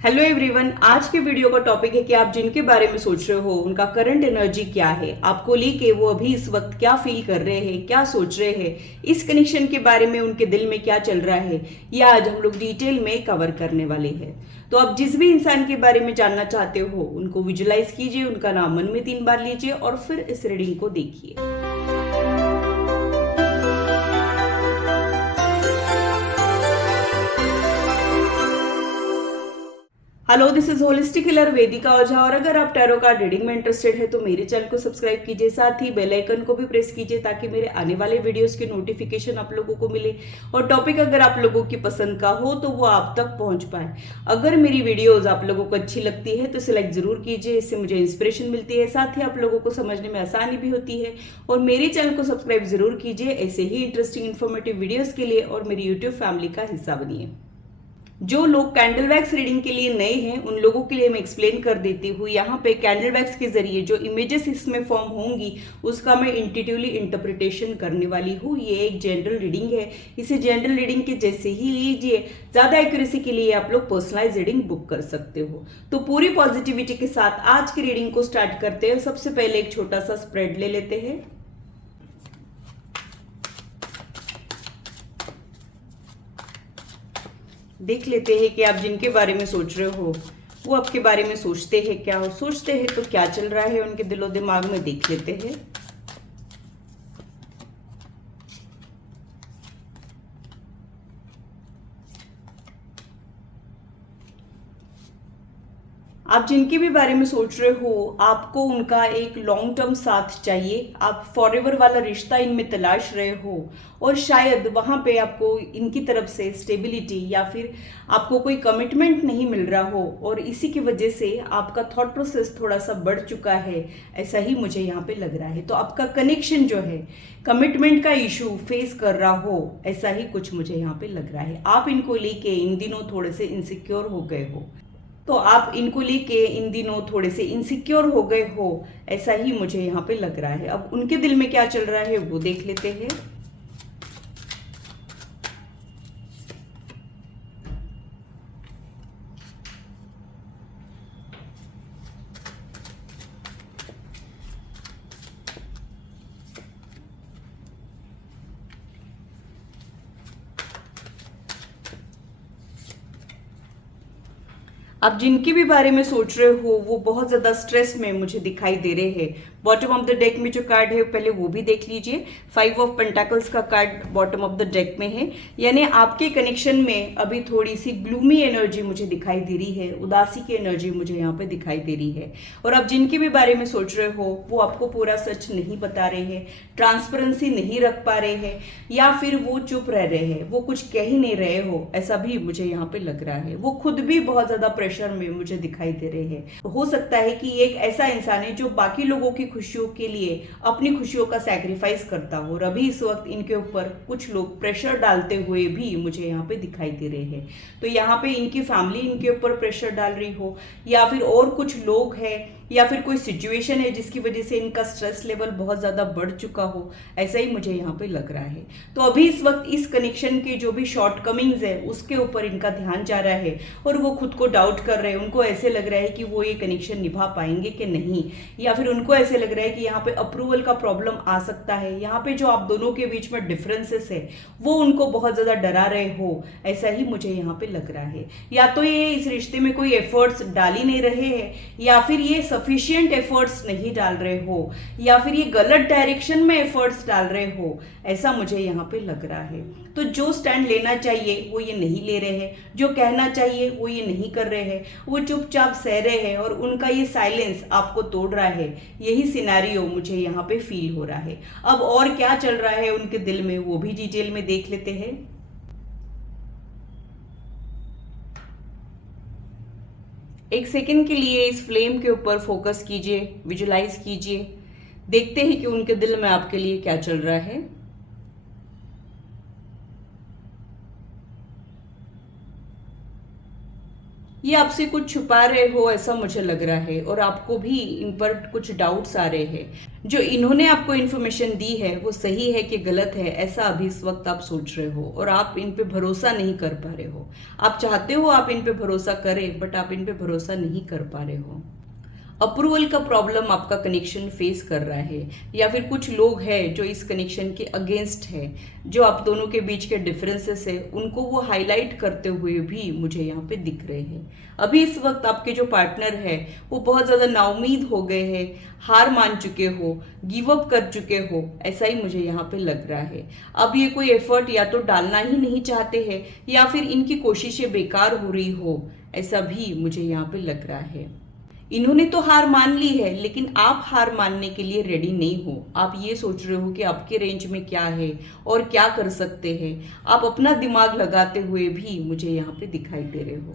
Hello everyone, आज के video का टॉपिक है कि आप जिनके बारे में सोच रहे हो उनका करंट एनर्जी क्या है, आपको लेके वो अभी इस वक्त क्या फील कर रहे हैं, क्या सोच रहे हैं, इस कनेक्शन के बारे में उनके दिल में क्या चल रहा है, ये आज हम लोग डिटेल में कवर करने वाले हैं। तो आप जिस भी इंसान के बारे में जानना चाहते हो उनको विजुलाइज कीजिए, उनका नाम मन में 3 बार लीजिए और फिर इस रीडिंग को देखिए। Hello, this is holistic healer Vedika Ojha. और अगर आप टैरो कार्ड रीडिंग में इंटरेस्टेड है तो मेरे चैनल को सब्सक्राइब कीजिए, साथ ही बेल आइकन को भी प्रेस कीजिए ताकि मेरे आने वाले वीडियोस के नोटिफिकेशन आप लोगों को मिले और टॉपिक अगर आप लोगों की पसंद का हो तो वो आप तक पहुंच पाए। अगर मेरी वीडियोज आप लोगों को अच्छी लगती है तो सिलेक्ट जरूर कीजिए, इससे मुझे इंस्पिरेशन मिलती है, साथ ही आप लोगों को समझने में आसानी भी होती है। और मेरे चैनल को सब्सक्राइब जरूर कीजिए ऐसे ही इंटरेस्टिंग इन्फॉर्मेटिव वीडियोज के लिए और मेरी यूट्यूब फैमिली का हिस्सा बनिए। जो लोग कैंडल वैक्स रीडिंग के लिए नए हैं उन लोगों के लिए मैं एक्सप्लेन कर देती हूँ। यहाँ पे कैंडल वैक्स के जरिए जो इमेजेस इसमें फॉर्म होंगी उसका मैं इंट्यूटिवली इंटरप्रिटेशन करने वाली हूँ। ये एक जनरल रीडिंग है, इसे जनरल रीडिंग के जैसे ही लीजिए। ज्यादा एक्यूरेसी के लिए आप लोग पर्सनलाइज रीडिंग बुक कर सकते हो। तो पूरी पॉजिटिविटी के साथ आज की रीडिंग को स्टार्ट करते हैं। सबसे पहले एक छोटा सा स्प्रेड ले लेते हैं। देख लेते हैं कि आप जिनके बारे में सोच रहे हो वो आपके बारे में सोचते हैं क्या, और सोचते हैं तो क्या चल रहा है उनके दिलो दिमाग में, देख लेते हैं। आप जिनके भी बारे में सोच रहे हो आपको उनका एक लॉन्ग टर्म साथ चाहिए, आप फॉरएवर वाला रिश्ता इनमें तलाश रहे हो और शायद वहां पे आपको इनकी तरफ से स्टेबिलिटी या फिर आपको कोई कमिटमेंट नहीं मिल रहा हो और इसी की वजह से आपका थॉट प्रोसेस थोड़ा सा बढ़ चुका है, ऐसा ही मुझे यहाँ पे लग रहा है। तो आपका कनेक्शन जो है कमिटमेंट का इशू फेस कर रहा हो, ऐसा ही कुछ मुझे यहाँ पे लग रहा है। आप इनको लेके इन दिनों थोड़े से इनसिक्योर हो गए हो, तो आप इनको लेके इन दिनों थोड़े से इनसिक्योर हो गए हो, ऐसा ही मुझे यहाँ पे लग रहा है। अब उनके दिल में क्या चल रहा है वो देख लेते हैं। आप जिनके भी बारे में सोच रहे हो वो बहुत ज्यादा स्ट्रेस में मुझे दिखाई दे रहे हैं। बॉटम ऑफ द डेक में जो कार्ड है पहले वो भी देख लीजिए। 5 ऑफ पेंटाकल्स का card bottom of the deck में है, यानी आपके कनेक्शन में अभी थोड़ी सी ग्लूमी एनर्जी मुझे दिखाई दे रही है, उदासी की एनर्जी मुझे यहाँ पे दिखाई दे रही है। और आप जिनके भी बारे में सोच रहे हो वो आपको पूरा सच नहीं बता रहे हैं, ट्रांसपेरेंसी नहीं रख पा रहे हैं, या फिर वो चुप रह रहे हैं, वो कुछ कह ही नहीं रहे हो, ऐसा भी मुझे यहाँ पे लग रहा है। वो खुद भी बहुत ज्यादा प्रेशर में मुझे दिखाई दे रहे हैं। हो सकता है कि एक ऐसा इंसान है जो बाकी लोगों की खुशियों के लिए अपनी खुशियों का सैक्रिफाइस करता हो और अभी इस वक्त इनके ऊपर कुछ लोग प्रेशर डालते हुए भी मुझे यहाँ पे दिखाई दे रहे हैं। तो यहाँ पे इनकी फैमिली इनके ऊपर प्रेशर डाल रही हो, या फिर और कुछ लोग हैं, या फिर कोई सिचुएशन है जिसकी वजह से इनका स्ट्रेस लेवल बहुत ज्यादा बढ़ चुका हो, ऐसा ही मुझे यहाँ पे लग रहा है। तो अभी इस वक्त इस कनेक्शन के जो भी शॉर्टकमिंग्स है उसके ऊपर इनका ध्यान जा रहा है और वो खुद को डाउट कर रहे हैं। उनको ऐसे लग रहा है कि वो ये कनेक्शन निभा पाएंगे कि नहीं, या फिर उनको ऐसे लग रहा है कि यहाँ पे अप्रूवल का प्रॉब्लम आ सकता है। यहाँ पे जो आप दोनों के बीच में डिफरेंसेस है वो उनको बहुत ज्यादा डरा रहे हो, ऐसा ही मुझे यहाँ पे लग रहा है। या तो ये इस रिश्ते में कोई एफर्ट्स डाल ही नहीं रहे हैं, या फिर ये सफिशिएंट एफर्ट्स नहीं डाल रहे हो, या फिर ये गलत डायरेक्शन में एफर्ट्स डाल रहे हो, ऐसा मुझे यहाँ पे लग रहा है। तो जो स्टैंड लेना चाहिए वो ये नहीं ले रहे हैं, जो कहना चाहिए वो ये नहीं कर रहे हैं, वो चुपचाप सह रहे हैं और उनका ये साइलेंस आपको तोड़ रहा है। यही सिनेरियो मुझे यहाँ पे फील हो रहा है। अब और क्या चल रहा है उनके दिल में वो भी डिटेल में देख लेते हैं। एक सेकंड के लिए इस फ्लेम के ऊपर फोकस कीजिए, विजुलाइज कीजिए, देखते हैं कि उनके दिल में आपके लिए क्या चल रहा है। ये आपसे कुछ छुपा रहे हो ऐसा मुझे लग रहा है, और आपको भी इन पर कुछ डाउट्स आ रहे हैं। जो इन्होंने आपको इन्फॉर्मेशन दी है वो सही है कि गलत है, ऐसा अभी इस वक्त आप सोच रहे हो, और आप इन पे भरोसा नहीं कर पा रहे हो। आप चाहते हो आप इन पे भरोसा करें, बट आप इन पे भरोसा नहीं कर पा रहे हो। अप्रूवल का प्रॉब्लम आपका कनेक्शन फेस कर रहा है, या फिर कुछ लोग हैं जो इस कनेक्शन के अगेंस्ट है, जो आप दोनों के बीच के डिफरेंसेस है उनको वो हाईलाइट करते हुए भी मुझे यहाँ पे दिख रहे हैं। अभी इस वक्त आपके जो पार्टनर है वो बहुत ज़्यादा नाउमीद हो गए हैं, हार मान चुके हो, गिव अप कर चुके हो, ऐसा ही मुझे यहाँ पे लग रहा है। अब ये कोई एफर्ट या तो डालना ही नहीं चाहते हैं, या फिर इनकी कोशिशें बेकार हो रही हो, ऐसा भी मुझे यहाँ पे लग रहा है। इन्होंने तो हार मान ली है, लेकिन आप हार मानने के लिए रेडी नहीं हो। आप ये सोच रहे हो कि आपके रेंज में क्या है और क्या कर सकते हैं। आप अपना दिमाग लगाते हुए भी मुझे यहाँ पे दिखाई दे रहे हो।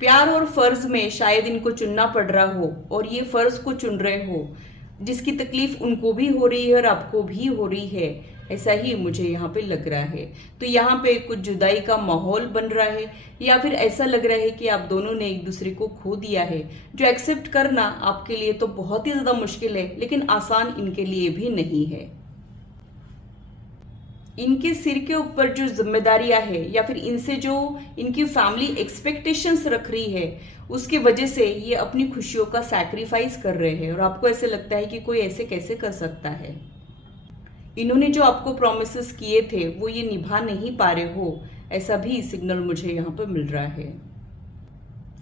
प्यार और फर्ज में शायद इनको चुनना पड़ रहा हो, और ये फर्ज को चुन रहे हो जिसकी तकलीफ उनको भी हो रही है और आपको भी हो रही है, ऐसा ही मुझे यहाँ पे लग रहा है। तो यहाँ पे कुछ जुदाई का माहौल बन रहा है, या फिर ऐसा लग रहा है कि आप दोनों ने एक दूसरे को खो दिया है, जो एक्सेप्ट करना आपके लिए तो बहुत ही ज़्यादा मुश्किल है, लेकिन आसान इनके लिए भी नहीं है। इनके सिर के ऊपर जो जिम्मेदारियां है, या फिर इनसे जो इनकी फैमिली एक्सपेक्टेशंस रख रही है, उसकी वजह से ये अपनी खुशियों का सैक्रिफाइस कर रहे हैं, और आपको ऐसे लगता है कि कोई ऐसे कैसे कर सकता है। इन्होंने जो आपको प्रोमिसेस किए थे वो ये निभा नहीं पा रहे हो, ऐसा भी सिग्नल मुझे यहाँ पर मिल रहा है।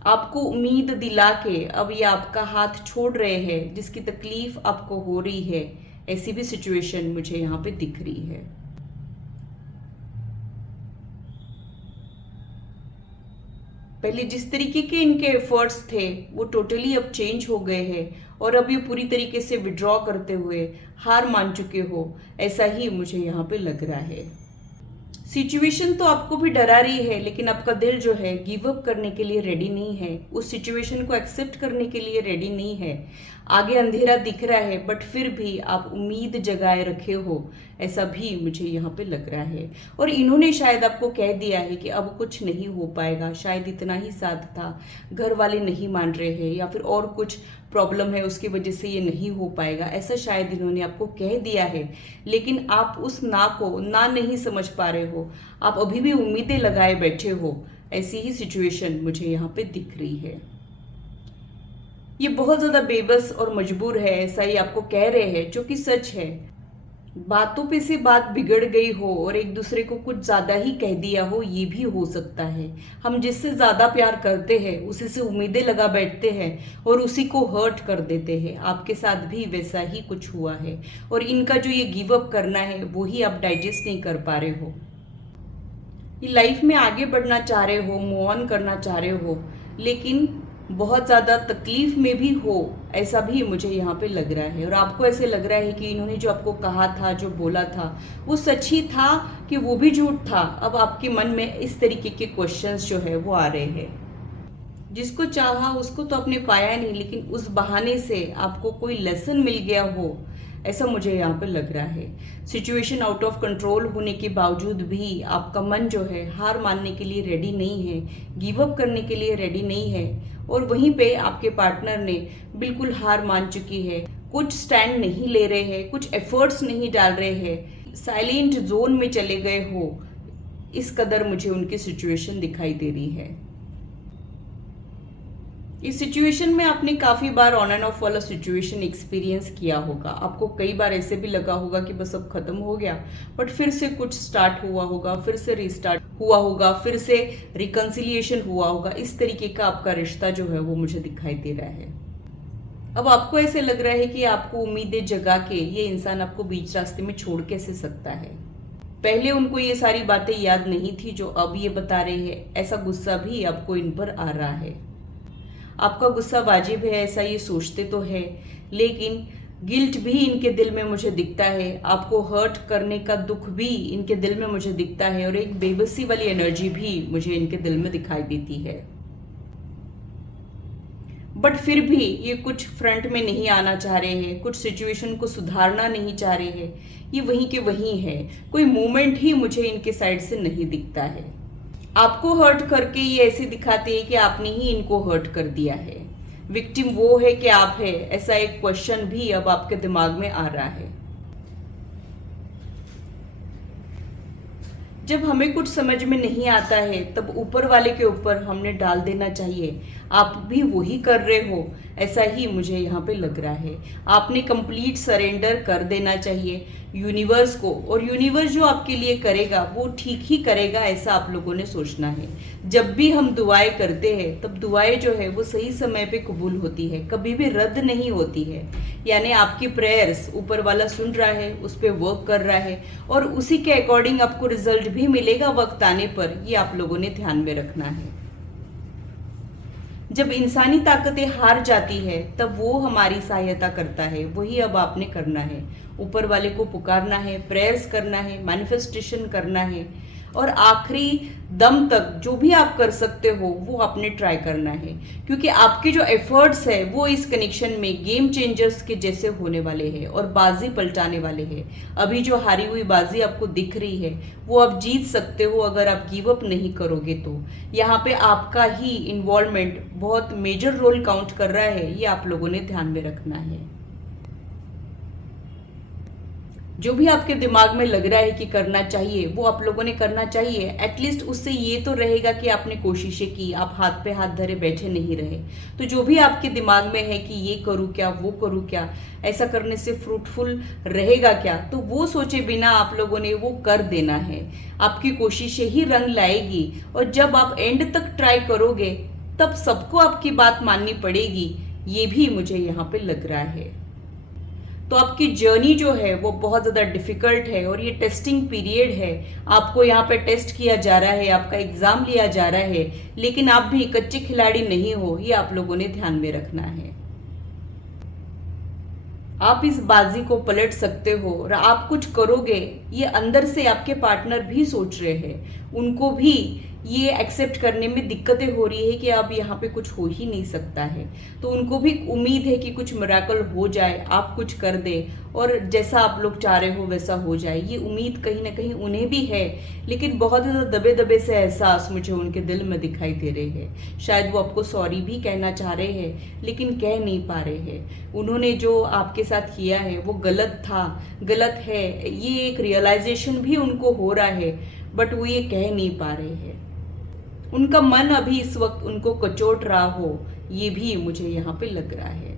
आपको उम्मीद दिला के अब ये आपका हाथ छोड़ रहे हैं, जिसकी तकलीफ आपको हो रही है, ऐसी भी सिचुएशन मुझे यहाँ पे दिख रही है। पहले जिस तरीके के इनके एफर्ट्स थे वो टोटली अब चेंज हो गए हैं, और अब ये पूरी तरीके से विड्रॉ करते हुए हार मान चुके हो, ऐसा ही मुझे यहाँ पे लग रहा है। सिचुएशन तो आपको भी डरा रही है, लेकिन आपका दिल जो है गिव अप करने के लिए रेडी नहीं है, उस सिचुएशन को एक्सेप्ट करने के लिए रेडी नहीं है। आगे अंधेरा दिख रहा है, बट फिर भी आप उम्मीद जगाए रखे हो, ऐसा भी मुझे यहाँ पे लग रहा है। और इन्होंने शायद आपको कह दिया है कि अब कुछ नहीं हो पाएगा, शायद इतना ही साथ था, घर वाले नहीं मान रहे हैं, या फिर और कुछ प्रॉब्लम है उसकी वजह से ये नहीं हो पाएगा, ऐसा शायद इन्होंने आपको कह दिया है। लेकिन आप उस ना को ना नहीं समझ पा रहे हो, आप अभी भी उम्मीदें लगाए बैठे हो, ऐसी ही सिचुएशन मुझे यहाँ पे दिख रही है। ये बहुत ज़्यादा बेबस और मजबूर है, ऐसा ही आपको कह रहे हैं, जो कि सच है। बातों पे से बात बिगड़ गई हो और एक दूसरे को कुछ ज़्यादा ही कह दिया हो, ये भी हो सकता है। हम जिससे ज़्यादा प्यार करते हैं उसी से उम्मीदें लगा बैठते हैं और उसी को हर्ट कर देते हैं। आपके साथ भी वैसा ही कुछ हुआ है, और इनका जो ये गिव अप करना है वो ही आप डाइजेस्ट नहीं कर पा रहे हो। ये लाइफ में आगे बढ़ना चाह रहे हो, मूव ऑन करना चाह रहे हो, लेकिन बहुत ज़्यादा तकलीफ में भी हो, ऐसा भी मुझे यहाँ पे लग रहा है। और आपको ऐसे लग रहा है कि इन्होंने जो आपको कहा था, जो बोला था, वो सच ही था कि वो भी झूठ था। अब आपके मन में इस तरीके के क्वेश्चंस जो है वो आ रहे हैं। जिसको चाहा उसको तो आपने पाया नहीं, लेकिन उस बहाने से आपको कोई लेसन मिल गया हो, ऐसा मुझे यहाँ पे लग रहा है। सिचुएशन आउट ऑफ कंट्रोल होने के बावजूद भी आपका मन जो है हार मानने के लिए रेडी नहीं है, गिव अप करने के लिए रेडी नहीं है, और वहीं पे आपके पार्टनर ने बिल्कुल हार मान चुकी है, कुछ स्टैंड नहीं ले रहे हैं, कुछ एफर्ट्स नहीं डाल रहे हैं, साइलेंट जोन में चले गए हो। इस कदर मुझे उनकी सिचुएशन दिखाई दे रही है। इस सिचुएशन में आपने काफ़ी बार ऑन एंड ऑफ वाला सिचुएशन एक्सपीरियंस किया होगा। आपको कई बार ऐसे भी लगा होगा कि बस अब खत्म हो गया, बट फिर से कुछ स्टार्ट हुआ होगा, फिर से रीस्टार्ट हुआ होगा, फिर से रिकंसिलिएशन हुआ होगा। इस तरीके का आपका रिश्ता जो है वो मुझे दिखाई दे रहा है। अब आपको ऐसे लग रहा है कि आपको उम्मीदें जगा के ये इंसान आपको बीच रास्ते में छोड़ कैसे सकता है। पहले उनको ये सारी बातें याद नहीं थी जो अब ये बता रहे हैं, ऐसा गुस्सा भी आपको इन पर आ रहा है। आपका गुस्सा वाजिब है, ऐसा ये सोचते तो है, लेकिन गिल्ट भी इनके दिल में मुझे दिखता है, आपको हर्ट करने का दुख भी इनके दिल में मुझे दिखता है, और एक बेबसी वाली एनर्जी भी मुझे इनके दिल में दिखाई देती है। बट फिर भी ये कुछ फ्रंट में नहीं आना चाह रहे हैं, कुछ सिचुएशन को सुधारना नहीं चाह रहे हैं, ये वहीं के वहीं है। कोई मूवमेंट ही मुझे इनके साइड से नहीं दिखता है। आपको हर्ट करके ये ऐसे दिखाते हैं कि आपने ही इनको हर्ट कर दिया है। विक्टिम वो है कि आप है, ऐसा एक क्वेश्चन भी अब आपके दिमाग में आ रहा है। जब हमें कुछ समझ में नहीं आता है तब ऊपर वाले के ऊपर हमने डाल देना चाहिए। आप भी वही कर रहे हो, ऐसा ही मुझे यहाँ पे लग रहा है। आपने कंप्लीट सरेंडर कर देना चाहिए यूनिवर्स को, और यूनिवर्स जो आपके लिए करेगा वो ठीक ही करेगा, ऐसा आप लोगों ने सोचना है। जब भी हम दुआएं करते हैं तब दुआएं जो है वो सही समय पे कबूल होती है, कभी भी रद्द नहीं होती है। यानी आपकी प्रेयर्स ऊपर वाला सुन रहा है, उस पर वर्क कर रहा है, और उसी के अकॉर्डिंग आपको रिजल्ट भी मिलेगा वक्त आने पर। ये आप लोगों ने ध्यान में रखना है। जब इंसानी ताकतें हार जाती है तब वो हमारी सहायता करता है, वही अब आपने करना है। ऊपर वाले को पुकारना है, प्रेयर्स करना है, मैनिफेस्टेशन करना है, और आखिरी दम तक जो भी आप कर सकते हो वो आपने ट्राई करना है, क्योंकि आपके जो एफर्ट्स है वो इस कनेक्शन में गेम चेंजर्स के जैसे होने वाले हैं और बाजी पलटाने वाले हैं। अभी जो हारी हुई बाजी आपको दिख रही है वो आप जीत सकते हो अगर आप गिव अप नहीं करोगे तो। यहाँ पे आपका ही इन्वॉल्वमेंट बहुत मेजर रोल काउंट कर रहा है, ये आप लोगों ने ध्यान में रखना है। जो भी आपके दिमाग में लग रहा है कि करना चाहिए वो आप लोगों ने करना चाहिए। एटलीस्ट उससे ये तो रहेगा कि आपने कोशिशें की, आप हाथ पे हाथ धरे बैठे नहीं रहे। तो जो भी आपके दिमाग में है कि ये करूँ क्या, वो करूँ क्या, ऐसा करने से फ्रूटफुल रहेगा क्या, तो वो सोचे बिना आप लोगों ने वो कर देना है। आपकी कोशिशें ही रंग लाएगी, और जब आप एंड तक ट्राई करोगे तब सबको आपकी बात माननी पड़ेगी, ये भी मुझे यहाँ पे लग रहा है। तो आपकी जर्नी जो है वो बहुत ज़्यादा डिफ़िकल्ट है, और ये टेस्टिंग पीरियड है। आपको यहाँ पे टेस्ट किया जा रहा है, आपका एग्ज़ाम लिया जा रहा है, लेकिन आप भी कच्चे खिलाड़ी नहीं हो, ये आप लोगों ने ध्यान में रखना है। आप इस बाजी को पलट सकते हो और आप कुछ करोगे, ये अंदर से आपके पार्टनर भी सोच रहे हैं। उनको भी ये एक्सेप्ट करने में दिक्कतें हो रही है कि अब यहाँ पे कुछ हो ही नहीं सकता है। तो उनको भी उम्मीद है कि कुछ मिरेकल हो जाए, आप कुछ कर दे और जैसा आप लोग चाह रहे हो वैसा हो जाए। ये उम्मीद कहीं ना कहीं उन्हें भी है, लेकिन बहुत ज़्यादा दबे दबे से एहसास मुझे उनके दिल में दिखाई दे रहे हैं। शायद वो आपको सॉरी भी कहना चाह रहे हैं, लेकिन कह नहीं पा रहे हैं। उन्होंने जो आपके साथ किया है वो गलत था, गलत है, ये एक रियलाइजेशन भी उनको हो रहा है, बट वो ये कह नहीं पा रहे हैं। उनका मन अभी इस वक्त उनको कचोट रहा हो, ये भी मुझे यहाँ पे लग रहा है।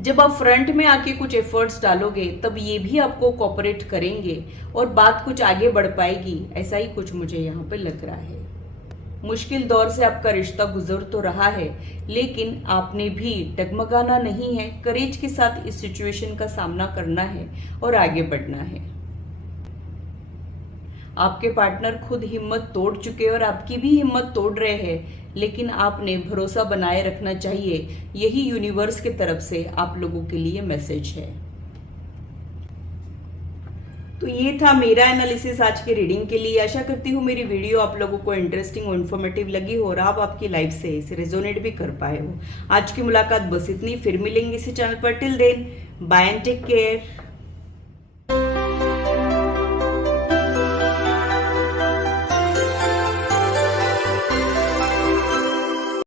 जब आप फ्रंट में आके कुछ एफर्ट्स डालोगे तब ये भी आपको कोऑपरेट करेंगे और बात कुछ आगे बढ़ पाएगी, ऐसा ही कुछ मुझे यहाँ पे लग रहा है। मुश्किल दौर से आपका रिश्ता गुजर तो रहा है, लेकिन आपने भी डगमगाना नहीं है। करेज के साथ इस सिचुएशन का सामना करना है और आगे बढ़ना है। आपके पार्टनर खुद हिम्मत तोड़ चुके और आपकी भी हिम्मत तोड़ रहे हैं, लेकिन आपने भरोसा बनाए रखना चाहिए। यही यूनिवर्स की तरफ से आप लोगों के लिए मैसेज है। तो ये था मेरा एनालिसिस आज के रीडिंग के लिए। आशा करती हूँ मेरी वीडियो आप लोगों को इंटरेस्टिंग और इन्फॉर्मेटिव लगी हो और आप आपकी लाइफ से इसे रेजोनेट भी कर पाए हो। आज की मुलाकात बस इतनी, फिर मिलेंगे इसी चैनल पर। Till then, bye and take care.